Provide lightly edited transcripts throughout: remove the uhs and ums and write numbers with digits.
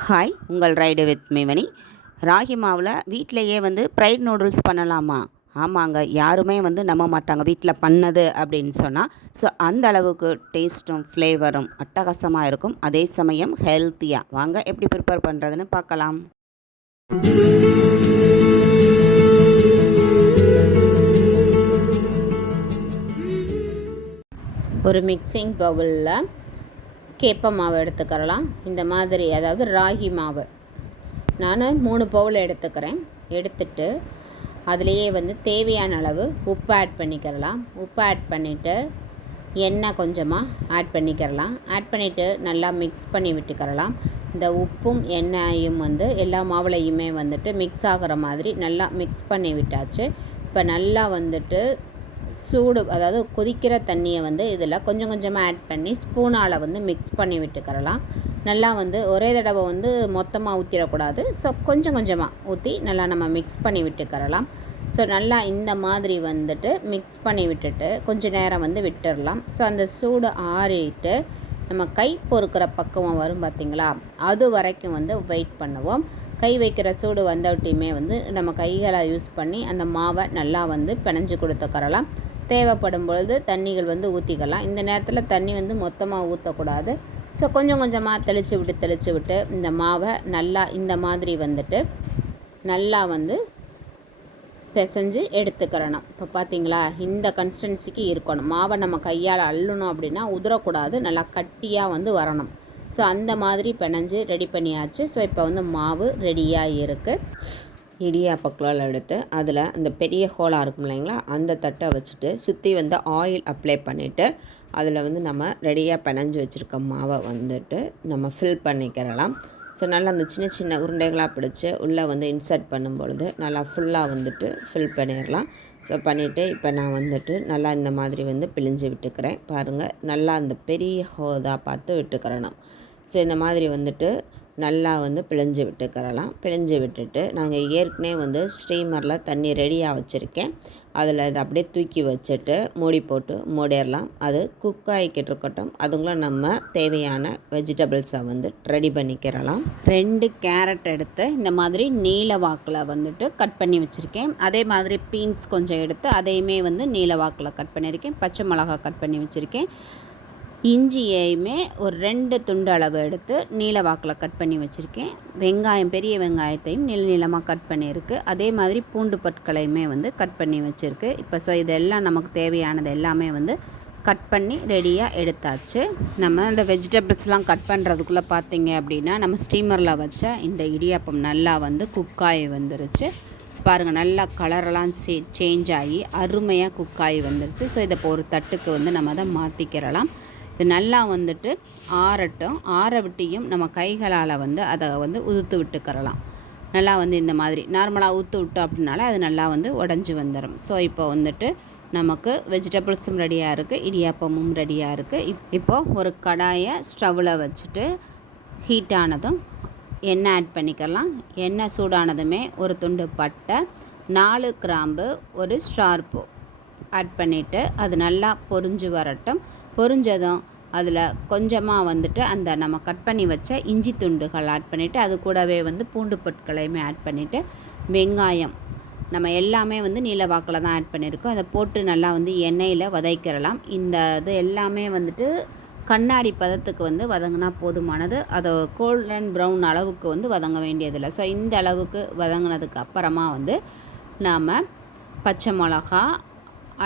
Hi, உங்கள் ride with மிவனி. Ragi மாவில் வீட்டிலையே ஃப்ரைட் நூடுல்ஸ் பண்ணலாமா? ஆமாங்க, யாருமே நம்ப மாட்டாங்க வீட்டில் பண்ணது அப்படின்னு சொன்னால். ஸோ அந்த அளவுக்கு டேஸ்ட்டும் ஃப்ளேவரும் அட்டகாசமாக இருக்கும். அதே சமயம் ஹெல்த்தியாக. வாங்க எப்படி ப்ரிப்பேர் பண்ணுறதுன்னு பார்க்கலாம். ஒரு மிக்சிங் பவுலில் கேப்ப மாவு எடுத்துக்கிறலாம். இந்த மாதிரி, அதாவது ராகி மாவு நான் 3 பவுல் எடுத்துக்கிறேன். எடுத்துட்டு அதுலேயே தேவையான அளவு உப்பு ஆட் பண்ணிக்கிறலாம். உப்பு ஆட் பண்ணிவிட்டு எண்ணெய் கொஞ்சமாக ஆட் பண்ணிக்கிறலாம். ஆட் பண்ணிவிட்டு நல்லா மிக்ஸ் பண்ணி விட்டுக்கிறலாம். இந்த உப்பும் எண்ணெயும் எல்லா மாவுலையுமே மிக்ஸ் ஆகிற மாதிரி நல்லா மிக்ஸ் பண்ணி விட்டாச்சு. இப்போ நல்லா சூடு, அதாவது கொதிக்கிற தண்ணியை இதில் கொஞ்சம் கொஞ்சமாக ஆட் பண்ணி ஸ்பூனால் மிக்ஸ் பண்ணி விட்டுக்கிறலாம். நல்லா ஒரே தடவை மொத்தமாக ஊற்றிடக்கூடாது. ஸோ கொஞ்சம் கொஞ்சமாக ஊற்றி நல்லா நம்ம மிக்ஸ் பண்ணி விட்டுக்கிறலாம். ஸோ நல்லா இந்த மாதிரி மிக்ஸ் பண்ணி விட்டுட்டு கொஞ்சம் நேரம் விட்டுடலாம். ஸோ அந்த சூடு ஆறிட்டு நம்ம கை பொறுக்கிற பக்குவம் வரும் பார்த்திங்களா, அது வரைக்கும் வெயிட் பண்ணுவோம். கை வைக்கிற சூடு வந்தவட்டையுமே நம்ம கைகளை யூஸ் பண்ணி அந்த மாவை நல்லா பிணைஞ்சு கொடுத்துக்கறலாம். தேவைப்படும் பொழுது தண்ணிகள் ஊற்றிக்கலாம். இந்த நேரத்தில் தண்ணி மொத்தமாக ஊற்றக்கூடாது. ஸோ கொஞ்சம் கொஞ்சமாக தெளித்து விட்டு இந்த மாவை நல்லா இந்த மாதிரி நல்லா பிசைஞ்சு எடுத்துக்கிறணும். இப்போ பார்த்திங்களா, இந்த கன்சிஸ்டன்சிக்கு இருக்கணும். மாவை நம்ம கையால் அள்ளணும் அப்படின்னா உதிரக்கூடாது, நல்லா கட்டியாக வரணும். ஸோ அந்த மாதிரி பிணைஞ்சு ரெடி பண்ணியாச்சு. ஸோ இப்போ மாவு ரெடியாக இருக்குது. இடியாப்பக்குழல் எடுத்து அதில் அந்த பெரிய ஹோலாக இருக்கும் இல்லைங்களா, அந்த தட்டை வச்சுட்டு சுற்றி ஆயில் அப்ளை பண்ணிவிட்டு அதில் நம்ம ரெடியாக பிணைஞ்சு வச்சுருக்க மாவை நம்ம ஃபில் பண்ணிக்கிறலாம். ஸோ நல்லா அந்த சின்ன சின்ன உருண்டைகளாக பிடிச்சி உள்ளே இன்சர்ட் பண்ணும்பொழுது நல்லா ஃபுல்லாக ஃபில் பண்ணிடலாம். ஸோ பண்ணிவிட்டு இப்போ நான் நல்லா இந்த மாதிரி பிழிஞ்சு விட்டுக்கிறேன். பாருங்கள், நல்லா அந்த பெரிய ஹோதாக பார்த்து விட்டுக்கிறணும். ஸோ இந்த மாதிரி நல்லா பிழிஞ்சு விட்டுக்கிறலாம். பிழிஞ்சு விட்டுட்டு நாங்கள் ஏற்கனவே ஸ்டீமரில் தண்ணி ரெடியாக வச்சுருக்கேன். அதில் இதை அப்படியே தூக்கி வச்சுட்டு மூடி போட்டு மூடிடலாம். அது குக் ஆகிக்கிட்டு இருக்கட்டும். அதுங்களும் நம்ம தேவையான வெஜிடபிள்ஸை ரெடி பண்ணிக்கிறலாம். 2 கேரட் எடுத்து இந்த மாதிரி நீல வாக்கில் கட் பண்ணி வச்சுருக்கேன். அதே மாதிரி பீன்ஸ் கொஞ்சம் எடுத்து அதையுமே நீல வாக்கில் கட் பண்ணியிருக்கேன். பச்சை மிளகா கட் பண்ணி வச்சுருக்கேன். இஞ்சியையுமே ஒரு 2 துண்டு அளவு எடுத்து நீல வாக்கில் கட் பண்ணி வச்சுருக்கேன். வெங்காயம், பெரிய வெங்காயத்தையும் நீளமாக கட் பண்ணியிருக்கு. அதே மாதிரி பூண்டு பற்களையுமே கட் பண்ணி வச்சுருக்கு. இப்போ ஸோ இதெல்லாம் நமக்கு தேவையானது எல்லாமே கட் பண்ணி ரெடியாக எடுத்தாச்சு. நம்ம இந்த வெஜிடபிள்ஸ்லாம் கட் பண்ணுறதுக்குள்ளே பார்த்திங்க அப்படின்னா நம்ம ஸ்டீமரில் வச்ச இந்த இடியாப்பம் நல்லா குக்காகி வந்துருச்சு. பாருங்கள், நல்லா கலரெல்லாம் சேஞ்ச் ஆகி அருமையாக குக்காகி வந்துருச்சு. ஸோ இதை இப்போ ஒரு தட்டுக்கு நம்ம அதை மாற்றிக்கிறலாம். இது நல்லா ஆறட்டும். ஆற விட்டியும் நம்ம கைகளால் அதை உதுத்து விட்டுக்கிறலாம். நல்லா இந்த மாதிரி நார்மலாக ஊற்று விட்டோம் அப்படின்னால அது நல்லா உடஞ்சி வந்துடும். ஸோ இப்போ நமக்கு வெஜிடபிள்ஸும் ரெடியாக இருக்குது, இடியாப்பமும் ரெடியாக இருக்குது. இப்போது ஒரு கடாயை ஸ்டவ்வில் வச்சுட்டு ஹீட் ஆனதும் எண்ணெய் ஆட் பண்ணிக்கலாம். எண்ணெய் சூடானதுமே ஒரு துண்டு பட்டை, 4 கிராம்பு, ஒரு ஸ்டார் பூ ஆட் பண்ணிவிட்டு அது நல்லா பொரிஞ்சு வரட்டும். பொரிஞ்சதும் அதில் கொஞ்சமாக அந்த நம்ம கட் பண்ணி வச்ச இஞ்சி துண்டுகள் ஆட் பண்ணிவிட்டு அது கூடவே பூண்டு பொருட்களையுமே ஆட் பண்ணிவிட்டு வெங்காயம் நம்ம எல்லாமே நீல வாக்கில் தான் ஆட் பண்ணியிருக்கோம். அதை போட்டு நல்லா எண்ணெயில் வதக்கிடலாம். இந்த இது எல்லாமே கண்ணாடி பதத்துக்கு வதங்கினா போதுமானது. அதை கோல்டன் ப்ரௌன் அளவுக்கு வதங்க வேண்டியதில்லை. ஸோ இந்த அளவுக்கு வதங்கினதுக்கு அப்புறமா நாம் பச்சை மிளகா,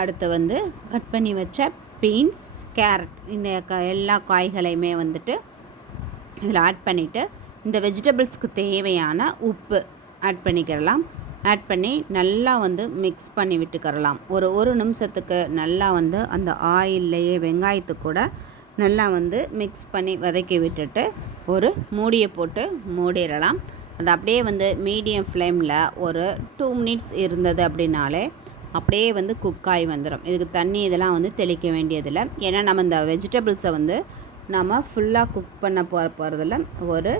அடுத்து கட் பண்ணி வச்ச பீன்ஸ், கேரட், இந்த எல்லா காய்களையுமே இதில் ஆட் பண்ணிவிட்டு இந்த வெஜிடபிள்ஸ்க்கு தேவையான உப்பு ஆட் பண்ணிக்கிறலாம். ஆட் பண்ணி நல்லா மிக்ஸ் பண்ணி விட்டுக்கிறலாம். ஒரு நிமிஷத்துக்கு நல்லா அந்த ஆயில்லையே வெங்காயத்து கூட நல்லா மிக்ஸ் பண்ணி வதக்கி விட்டுட்டு ஒரு மூடியை போட்டு மூடிடலாம். அது அப்படியே மீடியம் ஃப்ளேமில் ஒரு 2 மினிட்ஸ் இருந்தது அப்படின்னாலே அப்படியே குக்காகி வந்துடும். இதுக்கு தண்ணி இதெல்லாம் தெளிக்க வேண்டியதில்லை. ஏன்னா நம்ம இந்த வெஜிடபிள்ஸை நம்ம ஃபுல்லாக குக் பண்ண போகிறதில்ல. ஒரு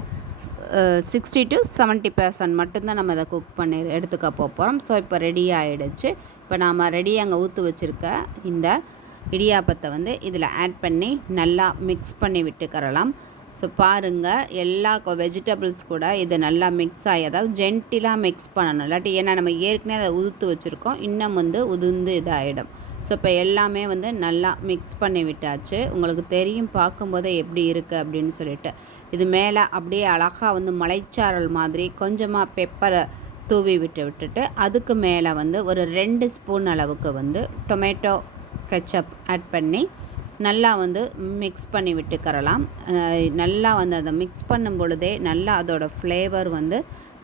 60 to 70% மட்டும்தான் நம்ம இதை குக் பண்ணி எடுத்துக்க போகிறோம். ஸோ இப்போ ரெடி ஆகிடுச்சு. இப்போ நாம் அங்கே ஊற்றி வச்சுருக்க இந்த இடியாப்பத்தை இதில் ஆட் பண்ணி நல்லா மிக்ஸ் பண்ணி விட்டுக்கிறலாம். ஸோ பாருங்கள், எல்லா வெஜிடபிள்ஸ் கூட இது நல்லா மிக்ஸ் ஆகி, அதாவது ஜென்டிலாக மிக்ஸ் பண்ணணும். இல்லாட்டி ஏன்னா நம்ம ஏற்கனவே அதை உதுத்து வச்சுருக்கோம், இன்னும் வந்து உதிர்ந்து இதாகிடும். ஸோ இப்போ எல்லாமே வந்து நல்லா மிக்ஸ் பண்ணி விட்டாச்சு. உங்களுக்கு தெரியும் பார்க்கும்போதே எப்படி இருக்குது அப்படின்னு சொல்லிட்டு. இது மேலே அப்படியே அழகாக வந்து மலைச்சாரல் மாதிரி கொஞ்சமாக பெப்பரை தூவி விட்டுட்டு அதுக்கு மேலே வந்து ஒரு 2 ஸ்பூன் அளவுக்கு வந்து டொமேட்டோ கெச்சப் ஆட் பண்ணி நல்லா வந்து மிக்ஸ் பண்ணி விட்டுக்கறலாம். நல்லா வந்து அதை மிக்ஸ் பண்ணும் பொழுதே நல்லா அதோடய ஃப்ளேவர் வந்து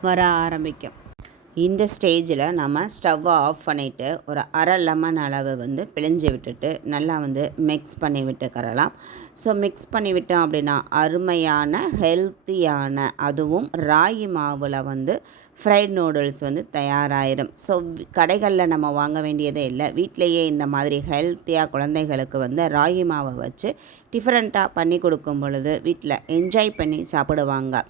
வர ஆரம்பிக்கும். இந்த ஸ்டேஜில் நம்ம ஸ்டவ்வை ஆஃப் பண்ணிவிட்டு ஒரு அரை லெமன் அளவு வந்து பிழிஞ்சு விட்டுட்டு நல்லா வந்து மிக்ஸ் பண்ணி விட்டுக்கறலாம். ஸோ மிக்ஸ் பண்ணி விட்டோம் அப்படின்னா அருமையான ஹெல்த்தியான, அதுவும் ராகி மாவில் வந்து ஃப்ரைட் நூடுல்ஸ் வந்து தயாராகிடும். ஸோ கடைகளில் நம்ம வாங்க வேண்டியதே இல்லை, வீட்டிலையே இந்த மாதிரி ஹெல்த்தியாக குழந்தைகளுக்கு வந்து ராகி மாவை வச்சு டிஃப்ரெண்ட்டாக பண்ணி கொடுக்கும் பொழுது வீட்டில் என்ஜாய் பண்ணி சாப்பிடுவாங்க.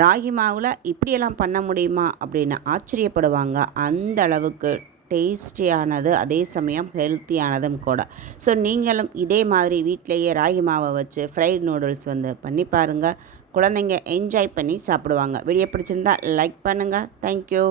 ராகி மாவில் இப்படியெல்லாம் பண்ண முடியுமா அப்படின்னு ஆச்சரியப்படுவாங்க. அந்த அளவுக்கு டேஸ்டியானது, அதே சமயம் ஹெல்த்தியானதும் கூட. ஸோ நீங்களும் இதே மாதிரி வீட்டிலையே ராகி மாவை வச்சு ஃப்ரைட் நூடுல்ஸ் வந்து பண்ணி பாருங்கள். குழந்தைங்க என்ஜாய் பண்ணி சாப்பிடுவாங்க. வீடியோ பிடிச்சிருந்தா லைக் பண்ணுங்கள். தேங்க்யூ.